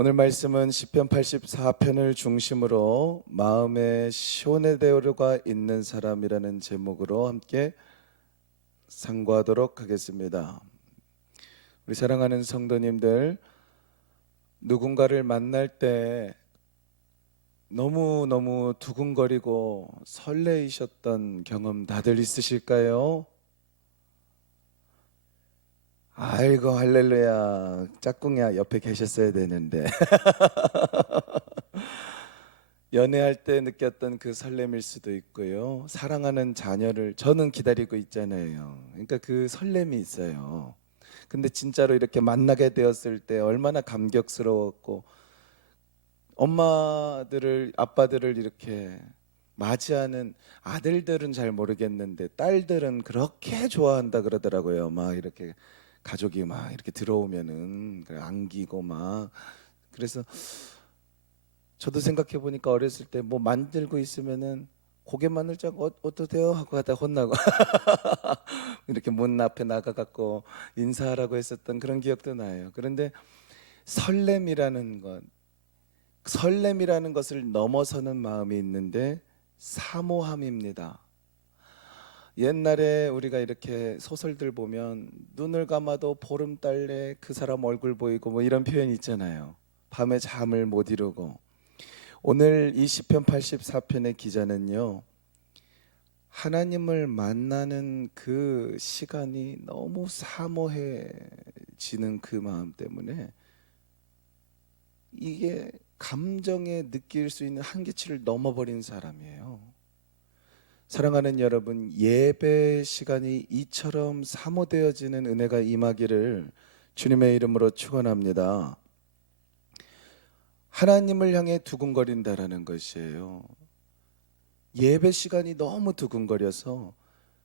오늘 말씀은 시편 84편을 중심으로 마음에 시온에데오르가 있는 사람이라는 제목으로 함께 상고하도록 하겠습니다. 우리 사랑하는 성도님들, 누군가를 만날 때 너무너무 두근거리고 설레이셨던 경험 다들 있으실까요? 아이고 할렐루야, 짝꿍이야 옆에 계셨어야 되는데 연애할 때 느꼈던 그 설렘일 수도 있고요. 사랑하는 자녀를 저는 기다리고 있잖아요. 그러니까 그 설렘이 있어요. 근데 진짜로 이렇게 만나게 되었을 때 얼마나 감격스러웠고, 엄마들을 아빠들을 이렇게 맞이하는 아들들은 잘 모르겠는데 딸들은 그렇게 좋아한다 그러더라고요. 막 이렇게 가족이 막 이렇게 들어오면은 안기고 막. 그래서 저도 생각해 보니까 어렸을 때 뭐 만들고 있으면은 고개만 늘짝 어떠세요 하고 하다 혼나고 이렇게 문 앞에 나가 갖고 인사하라고 했었던 그런 기억도 나요. 그런데 설렘이라는 것, 설렘이라는 것을 넘어서는 마음이 있는데 사모함입니다. 옛날에 우리가 이렇게 소설들 보면 눈을 감아도 보름달래 그 사람 얼굴 보이고 뭐 이런 표현이 있잖아요. 밤에 잠을 못 이루고. 오늘 이 시편 84편의 기자는요, 하나님을 만나는 그 시간이 너무 사모해지는 그 마음 때문에 이게 감정에 느낄 수 있는 한계치를 넘어버린 사람이에요. 사랑하는 여러분, 예배 시간이 이처럼 사모되어지는 은혜가 임하기를 주님의 이름으로 축원합니다. 하나님을 향해 두근거린다라는 것이에요. 예배 시간이 너무 두근거려서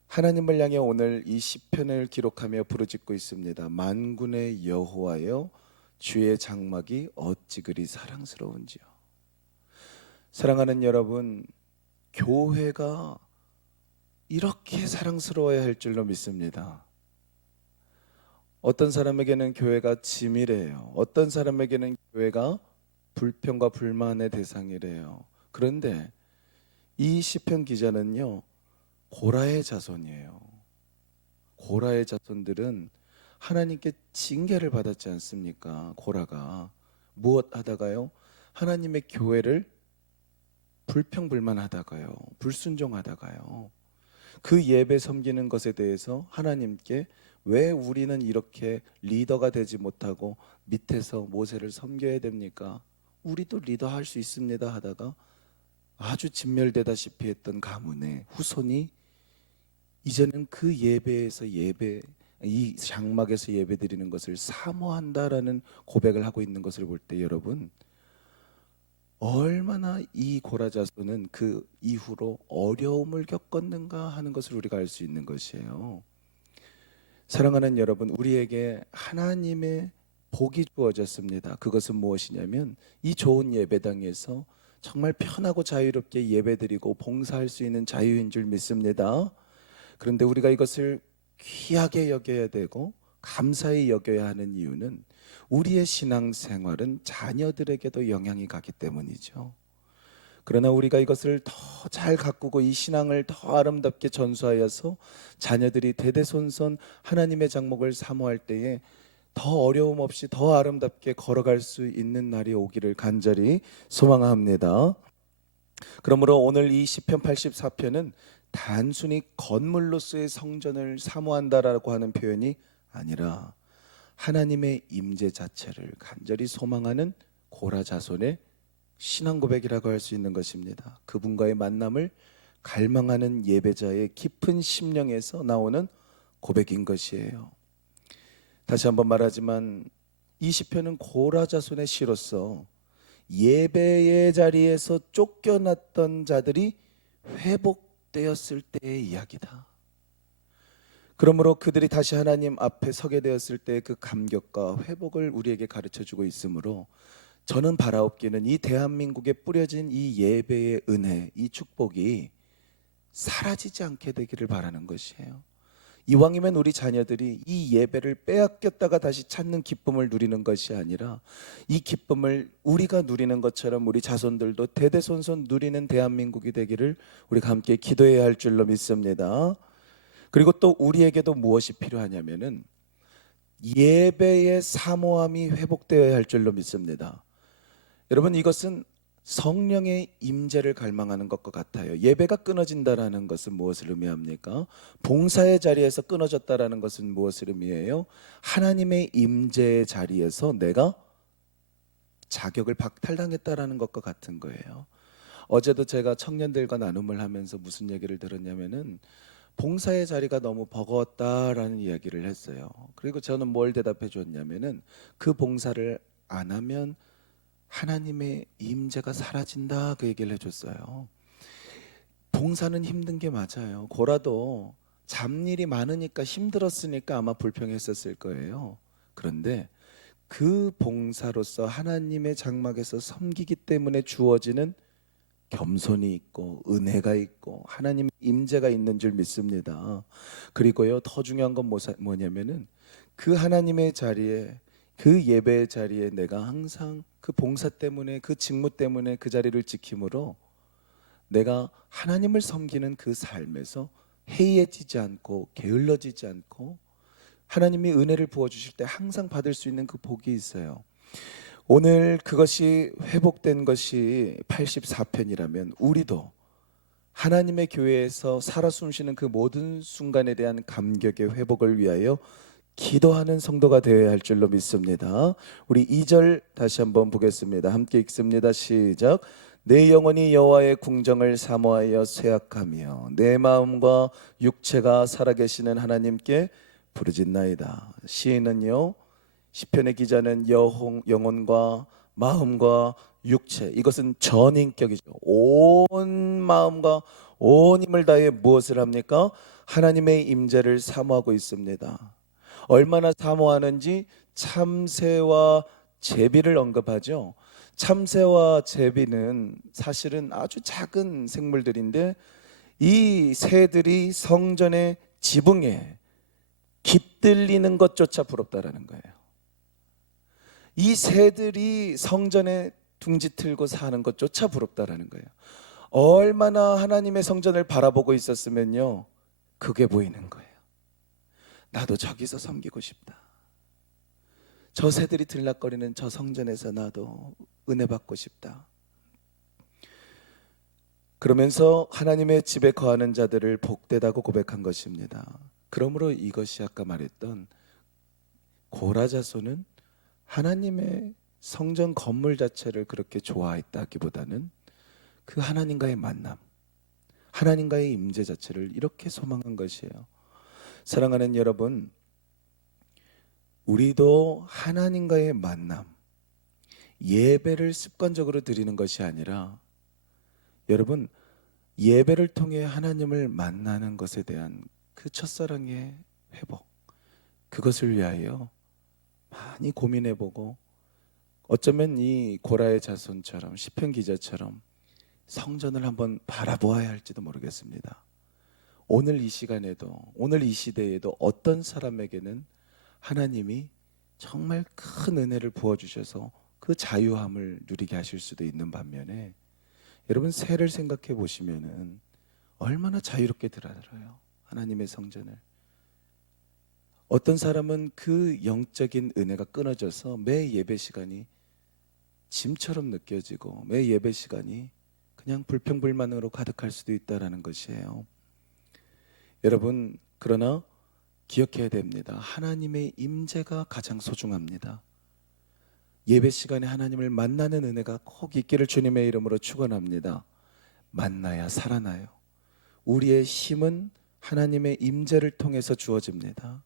하나님을 향해 오늘 이 시편을 기록하며 부르짖고 있습니다. 만군의 여호와여, 주의 장막이 어찌 그리 사랑스러운지요. 사랑하는 여러분, 교회가 이렇게 사랑스러워야 할 줄로 믿습니다. 어떤 사람에게는 교회가 짐이래요. 어떤 사람에게는 교회가 불평과 불만의 대상이래요. 그런데 이 시편 기자는요, 고라의 자손이에요. 고라의 자손들은 하나님께 징계를 받았지 않습니까? 고라가 무엇 하다가요? 하나님의 교회를 불평불만하다가요, 불순종하다가요, 그 예배 섬기는 것에 대해서 하나님께 왜 우리는 이렇게 리더가 되지 못하고 밑에서 모세를 섬겨야 됩니까? 우리도 리더할 수 있습니다 하다가 아주 진멸되다시피 했던 가문의 후손이 이제는 그 예배에서 이 장막에서 예배드리는 것을 사모한다라는 고백을 하고 있는 것을 볼 때 여러분, 얼마나 이 고라 자손은 그 이후로 어려움을 겪었는가 하는 것을 우리가 알 수 있는 것이에요. 사랑하는 여러분, 우리에게 하나님의 복이 주어졌습니다. 그것은 무엇이냐면 이 좋은 예배당에서 정말 편하고 자유롭게 예배드리고 봉사할 수 있는 자유인 줄 믿습니다. 그런데 우리가 이것을 귀하게 여겨야 되고 감사히 여겨야 하는 이유는 우리의 신앙생활은 자녀들에게도 영향이 가기 때문이죠. 그러나 우리가 이것을 더 잘 가꾸고 이 신앙을 더 아름답게 전수하여서 자녀들이 대대손손 하나님의 장목을 사모할 때에 더 어려움 없이 더 아름답게 걸어갈 수 있는 날이 오기를 간절히 소망합니다. 그러므로 오늘 이 시편 84편은 단순히 건물로서의 성전을 사모한다라고 하는 표현이 아니라 하나님의 임재 자체를 간절히 소망하는 고라 자손의 신앙 고백이라고 할 수 있는 것입니다. 그분과의 만남을 갈망하는 예배자의 깊은 심령에서 나오는 고백인 것이에요. 다시 한번 말하지만 이 시편은 고라 자손의 시로서 예배의 자리에서 쫓겨났던 자들이 회복되었을 때의 이야기다. 그러므로 그들이 다시 하나님 앞에 서게 되었을 때 그 감격과 회복을 우리에게 가르쳐 주고 있으므로 저는 바라옵기는 이 대한민국에 뿌려진 이 예배의 은혜, 이 축복이 사라지지 않게 되기를 바라는 것이에요. 이왕이면 우리 자녀들이 이 예배를 빼앗겼다가 다시 찾는 기쁨을 누리는 것이 아니라 이 기쁨을 우리가 누리는 것처럼 우리 자손들도 대대손손 누리는 대한민국이 되기를 우리가 함께 기도해야 할 줄로 믿습니다. 그리고 또 우리에게도 무엇이 필요하냐면은 예배의 사모함이 회복되어야 할 줄로 믿습니다. 여러분, 이것은 성령의 임재를 갈망하는 것과 같아요. 예배가 끊어진다라는 것은 무엇을 의미합니까? 봉사의 자리에서 끊어졌다라는 것은 무엇을 의미해요? 하나님의 임재의 자리에서 내가 자격을 박탈당했다라는 것과 같은 거예요. 어제도 제가 청년들과 나눔을 하면서 무슨 얘기를 들었냐면은 봉사의 자리가 너무 버거웠다라는 이야기를 했어요. 그리고 저는 뭘 대답해 줬냐면은 그 봉사를 안 하면 하나님의 임재가 사라진다, 그 얘기를 해줬어요. 봉사는 힘든 게 맞아요. 고라도 잡일이 많으니까 힘들었으니까 아마 불평했었을 거예요. 그런데 그 봉사로서 하나님의 장막에서 섬기기 때문에 주어지는 겸손이 있고 은혜가 있고 하나님의 임재가 있는 줄 믿습니다. 그리고요, 더 중요한 건 뭐냐면은 그 하나님의 자리에, 그 예배의 자리에 내가 항상 그 봉사 때문에, 그 직무 때문에 그 자리를 지킴으로 내가 하나님을 섬기는 그 삶에서 해이해지지 않고 게을러지지 않고 하나님이 은혜를 부어주실 때 항상 받을 수 있는 그 복이 있어요. 오늘 그것이 회복된 것이 84편이라면 우리도 하나님의 교회에서 살아 숨쉬는 그 모든 순간에 대한 감격의 회복을 위하여 기도하는 성도가 되어야 할 줄로 믿습니다. 우리 2절 다시 한번 보겠습니다. 함께 읽습니다. 시작. 내 영혼이 여호와의 궁정을 사모하여 쇠약하며 내 마음과 육체가 살아계시는 하나님께 부르짖나이다. 시인은요, 시편의 기자는 영혼과 마음과 육체, 이것은 전인격이죠. 온 마음과 온 힘을 다해 무엇을 합니까? 하나님의 임재를 사모하고 있습니다. 얼마나 사모하는지 참새와 제비를 언급하죠. 참새와 제비는 사실은 아주 작은 생물들인데 이 새들이 성전의 지붕에 깃들리는 것조차 부럽다라는 거예요. 이 새들이 성전에 둥지 틀고 사는 것조차 부럽다라는 거예요. 얼마나 하나님의 성전을 바라보고 있었으면요, 그게 보이는 거예요. 나도 저기서 섬기고 싶다. 저 새들이 들락거리는 저 성전에서 나도 은혜 받고 싶다. 그러면서 하나님의 집에 거하는 자들을 복되다고 고백한 것입니다. 그러므로 이것이 아까 말했던 고라 자손은 하나님의 성전 건물 자체를 그렇게 좋아했다기보다는 그 하나님과의 만남, 하나님과의 임재 자체를 이렇게 소망한 것이에요. 사랑하는 여러분, 우리도 하나님과의 만남, 예배를 습관적으로 드리는 것이 아니라 여러분, 예배를 통해 하나님을 만나는 것에 대한 그 첫사랑의 회복, 그것을 위하여 많이 고민해보고 어쩌면 이 고라의 자손처럼 시편 기자처럼 성전을 한번 바라보아야 할지도 모르겠습니다. 오늘 이 시간에도, 오늘 이 시대에도 어떤 사람에게는 하나님이 정말 큰 은혜를 부어주셔서 그 자유함을 누리게 하실 수도 있는 반면에 여러분, 새를 생각해 보시면은 얼마나 자유롭게 들어요, 하나님의 성전을. 어떤 사람은 그 영적인 은혜가 끊어져서 매 예배 시간이 짐처럼 느껴지고 매 예배 시간이 그냥 불평불만으로 가득할 수도 있다라는 것이에요. 여러분, 그러나 기억해야 됩니다. 하나님의 임재가 가장 소중합니다. 예배 시간에 하나님을 만나는 은혜가 꼭 있기를 주님의 이름으로 축원합니다. 만나야 살아나요. 우리의 힘은 하나님의 임재를 통해서 주어집니다.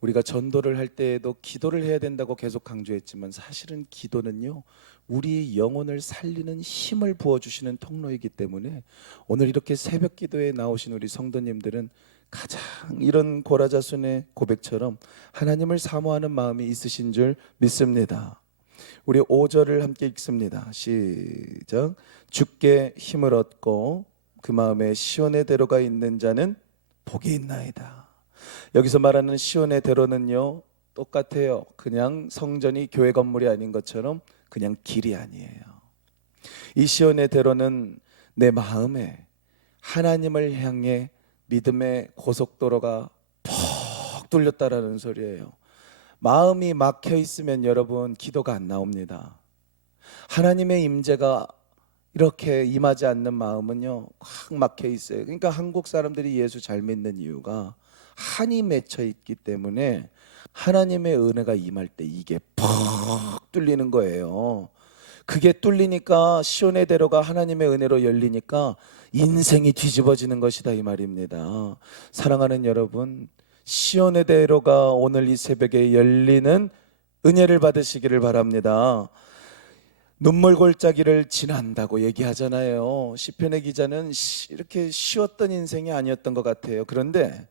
우리가 전도를 할 때에도 기도를 해야 된다고 계속 강조했지만 사실은 기도는요, 우리의 영혼을 살리는 힘을 부어주시는 통로이기 때문에 오늘 이렇게 새벽 기도에 나오신 우리 성도님들은 가장 이런 고라자손의 고백처럼 하나님을 사모하는 마음이 있으신 줄 믿습니다. 우리 5절을 함께 읽습니다. 시작. 주께 힘을 얻고 그 마음에 시온의 대로가 있는 자는 복이 있나이다. 여기서 말하는 시온의 대로는요, 똑같아요. 그냥 성전이 교회 건물이 아닌 것처럼 그냥 길이 아니에요. 이 시온의 대로는 내 마음에 하나님을 향해 믿음의 고속도로가 퍽 뚫렸다라는 소리예요. 마음이 막혀 있으면 여러분 기도가 안 나옵니다. 하나님의 임재가 이렇게 임하지 않는 마음은요, 확 막혀 있어요. 그러니까 한국 사람들이 예수 잘 믿는 이유가 한이 맺혀 있기 때문에 하나님의 은혜가 임할 때 이게 퍽 뚫리는 거예요. 그게 뚫리니까 시온의 대로가 하나님의 은혜로 열리니까 인생이 뒤집어지는 것이다 이 말입니다. 사랑하는 여러분, 시온의 대로가 오늘 이 새벽에 열리는 은혜를 받으시기를 바랍니다. 눈물 골짜기를 지난다고 얘기하잖아요. 시편의 기자는 이렇게 쉬웠던 인생이 아니었던 것 같아요. 그런데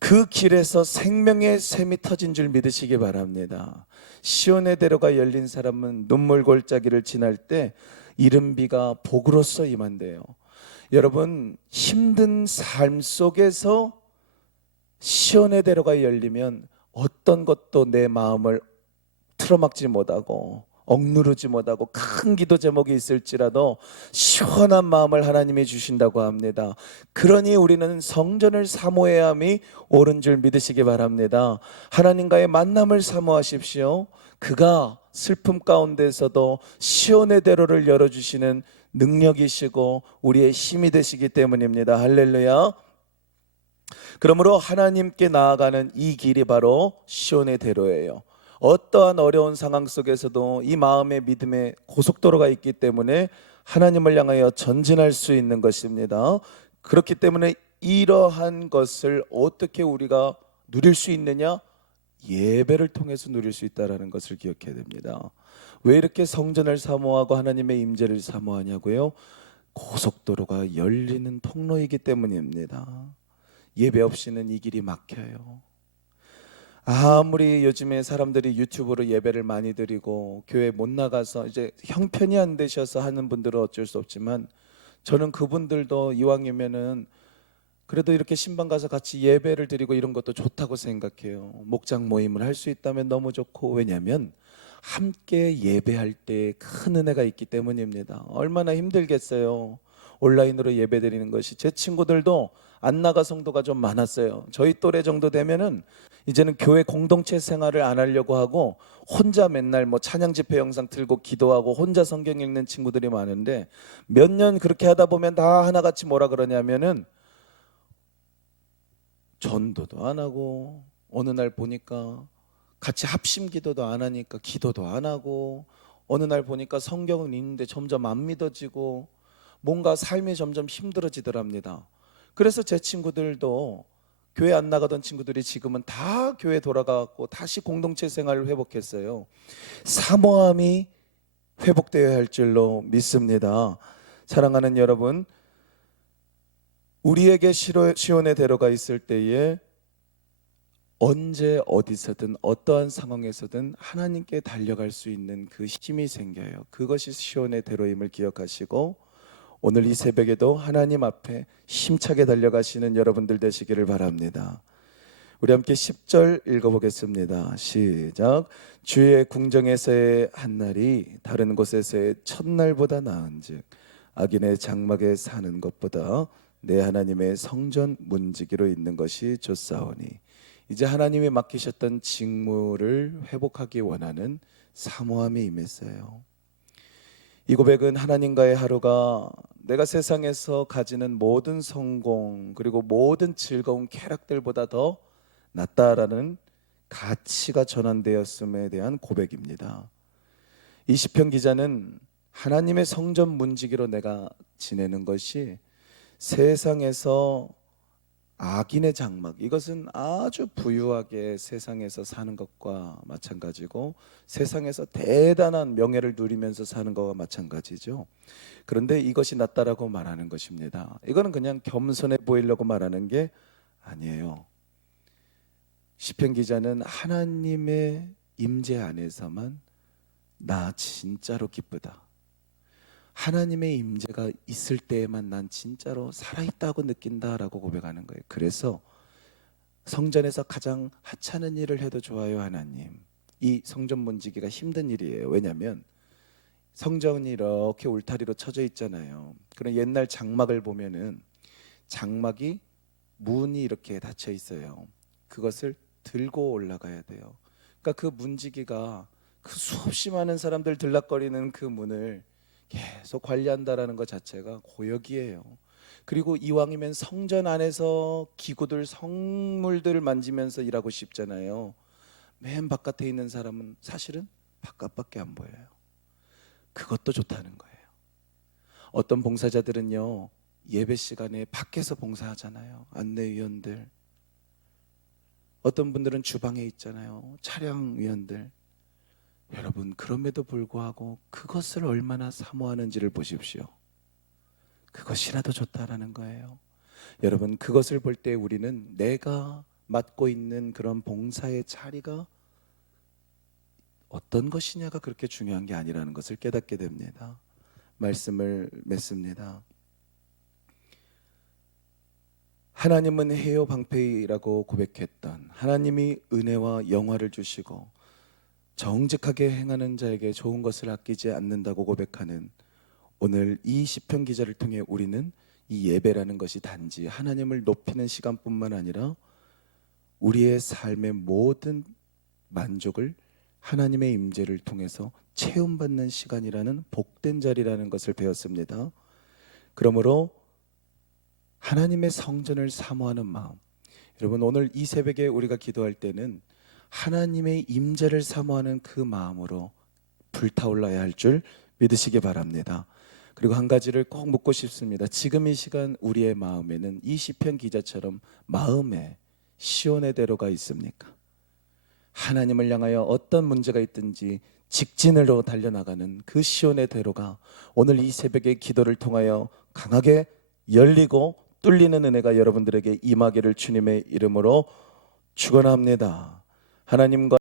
그 길에서 생명의 샘이 터진 줄 믿으시기 바랍니다. 시온의 대로가 열린 사람은 눈물 골짜기를 지날 때 이른 비가 복으로써 임한대요. 여러분, 힘든 삶 속에서 시온의 대로가 열리면 어떤 것도 내 마음을 틀어막지 못하고 억누르지 못하고 큰 기도 제목이 있을지라도 시원한 마음을 하나님이 주신다고 합니다. 그러니 우리는 성전을 사모해야 함이 옳은 줄 믿으시기 바랍니다. 하나님과의 만남을 사모하십시오. 그가 슬픔 가운데서도 시온의 대로를 열어주시는 능력이시고 우리의 힘이 되시기 때문입니다. 할렐루야. 그러므로 하나님께 나아가는 이 길이 바로 시온의 대로예요. 어떠한 어려운 상황 속에서도 이 마음의 믿음의 고속도로가 있기 때문에 하나님을 향하여 전진할 수 있는 것입니다. 그렇기 때문에 이러한 것을 어떻게 우리가 누릴 수 있느냐? 예배를 통해서 누릴 수 있다는 것을 기억해야 됩니다. 왜 이렇게 성전을 사모하고 하나님의 임재를 사모하냐고요? 고속도로가 열리는 통로이기 때문입니다. 예배 없이는 이 길이 막혀요. 아무리 요즘에 사람들이 유튜브로 예배를 많이 드리고 교회 못 나가서 이제 형편이 안 되셔서 하는 분들은 어쩔 수 없지만 저는 그분들도 이왕이면은 그래도 이렇게 신방 가서 같이 예배를 드리고 이런 것도 좋다고 생각해요. 목장 모임을 할 수 있다면 너무 좋고, 왜냐하면 함께 예배할 때 큰 은혜가 있기 때문입니다. 얼마나 힘들겠어요. 온라인으로 예배 드리는 것이. 제 친구들도 안 나가 성도가 좀 많았어요. 저희 또래 정도 되면은 이제는 교회 공동체 생활을 안 하려고 하고 혼자 맨날 뭐 찬양 집회 영상 틀고 기도하고 혼자 성경 읽는 친구들이 많은데, 몇 년 그렇게 하다 보면 다 하나같이 뭐라 그러냐면은 전도도 안 하고, 어느 날 보니까 같이 합심 기도도 안 하니까 기도도 안 하고, 어느 날 보니까 성경은 읽는데 점점 안 믿어지고 뭔가 삶이 점점 힘들어지더랍니다. 그래서 제 친구들도 교회 안 나가던 친구들이 지금은 다 교회 돌아가고 다시 공동체 생활을 회복했어요. 사모함이 회복되어야 할 줄로 믿습니다. 사랑하는 여러분, 우리에게 시온의 대로가 있을 때에 언제 어디서든 어떠한 상황에서든 하나님께 달려갈 수 있는 그 힘이 생겨요. 그것이 시온의 대로임을 기억하시고 오늘 이 새벽에도 하나님 앞에 힘차게 달려가시는 여러분들 되시기를 바랍니다. 우리 함께 10절 읽어보겠습니다. 시작. 주의 궁정에서의 한날이 다른 곳에서의 첫날보다 나은즉 악인의 장막에 사는 것보다 내 하나님의 성전 문지기로 있는 것이 좋사오니. 이제 하나님이 맡기셨던 직무를 회복하기 원하는 사모함이 임했어요. 이 고백은 하나님과의 하루가 내가 세상에서 가지는 모든 성공 그리고 모든 즐거운 쾌락들보다 더 낫다라는 가치가 전환되었음에 대한 고백입니다. 이 시편 기자는 하나님의 성전 문지기로 내가 지내는 것이 세상에서 악인의 장막, 이것은 아주 부유하게 세상에서 사는 것과 마찬가지고 세상에서 대단한 명예를 누리면서 사는 것과 마찬가지죠. 그런데 이것이 낫다라고 말하는 것입니다. 이거는 그냥 겸손해 보이려고 말하는 게 아니에요. 시편 기자는 하나님의 임재 안에서만 나 진짜로 기쁘다, 하나님의 임재가 있을 때에만 난 진짜로 살아있다고 느낀다라고 고백하는 거예요. 그래서 성전에서 가장 하찮은 일을 해도 좋아요, 하나님. 이 성전 문지기가 힘든 일이에요. 왜냐하면 성전이 이렇게 울타리로 쳐져 있잖아요. 그런 옛날 장막을 보면은 장막이 문이 이렇게 닫혀 있어요. 그것을 들고 올라가야 돼요. 그러니까 그 문지기가 그 수없이 많은 사람들 들락거리는 그 문을 계속 관리한다라는 것 자체가 고역이에요. 그리고 이왕이면 성전 안에서 기구들 성물들을 만지면서 일하고 싶잖아요. 맨 바깥에 있는 사람은 사실은 바깥밖에 안 보여요. 그것도 좋다는 거예요. 어떤 봉사자들은요, 예배 시간에 밖에서 봉사하잖아요. 안내위원들. 어떤 분들은 주방에 있잖아요. 차량위원들. 여러분, 그럼에도 불구하고 그것을 얼마나 사모하는지를 보십시오. 그것이라도 좋다라는 거예요. 여러분, 그것을 볼 때 우리는 내가 맡고 있는 그런 봉사의 자리가 어떤 것이냐가 그렇게 중요한 게 아니라는 것을 깨닫게 됩니다. 말씀을 맺습니다. 하나님은 해요 방패이라고 고백했던 하나님이 은혜와 영화를 주시고 정직하게 행하는 자에게 좋은 것을 아끼지 않는다고 고백하는 오늘 이 시편 기자를 통해 우리는 이 예배라는 것이 단지 하나님을 높이는 시간뿐만 아니라 우리의 삶의 모든 만족을 하나님의 임재를 통해서 체험받는 시간이라는 복된 자리라는 것을 배웠습니다. 그러므로 하나님의 성전을 사모하는 마음, 여러분 오늘 이 새벽에 우리가 기도할 때는 하나님의 임재를 사모하는 그 마음으로 불타올라야 할 줄 믿으시기 바랍니다. 그리고 한 가지를 꼭 묻고 싶습니다. 지금 이 시간 우리의 마음에는 이 시편 기자처럼 마음에 시온의 대로가 있습니까? 하나님을 향하여 어떤 문제가 있든지 직진으로 달려나가는 그 시온의 대로가 오늘 이 새벽의 기도를 통하여 강하게 열리고 뚫리는 은혜가 여러분들에게 임하기를 주님의 이름으로 축원합니다. 하나님과